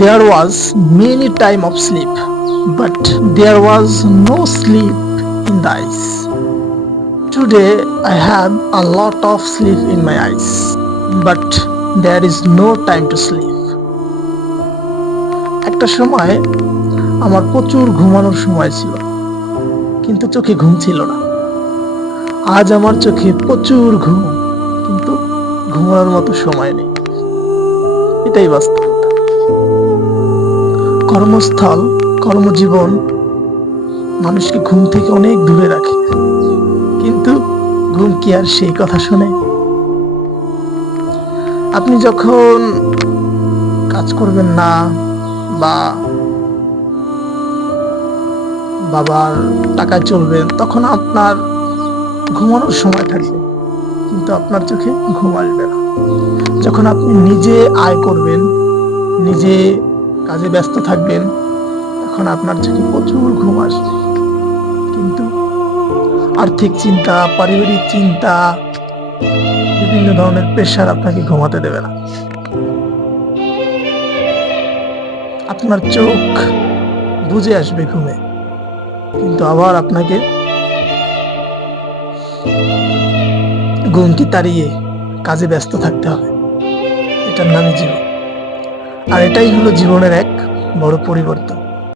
There was many time of sleep, but there was no sleep in the eyes. Today I have a lot of sleep in my eyes, but there is no time to sleep. একটা সময় আমার প্রচুর ঘুমানোর সময় ছিল, কিন্তু চোখে ঘুম ছিল না। আজ আমার চোখে প্রচুর ঘুম, কিন্তু ঘুমানোর মতো সময় নেই। এটাই বাস্তবতা। কর্মস্থল, কর্মজীবন মানুষকে ঘুম থেকে অনেক দূরে রাখে, কিন্তু ঘুম কি আর সেই কথা শোনে? আপনি যখন কাজ করবেন না বা বাবার টাকায় চলবেন, তখন আপনার ঘুমানোর সময় থাকবে, কিন্তু আপনার চোখে ঘুম আসবে না। যখন আপনি নিজে আয় করবেন, নিজে কাজে ব্যস্ত থাকবেন, তখন আপনার চোখে প্রচুর ঘুম আসবে, কিন্তু আর্থিক চিন্তা, পারিবারিক চিন্তা, বিভিন্ন ধরনের প্রেশার আপনাকে ঘুমাতে দেবে না। আপনার চোখ বুজে আসবে ঘুমে, কিন্তু আবার আপনাকে ঘুমকে তাড়িয়ে কাজে ব্যস্ত থাকতে হবে। এটার নামই জীবন, আর এটাই হলো জীবনের এক বড় পরিবর্তন।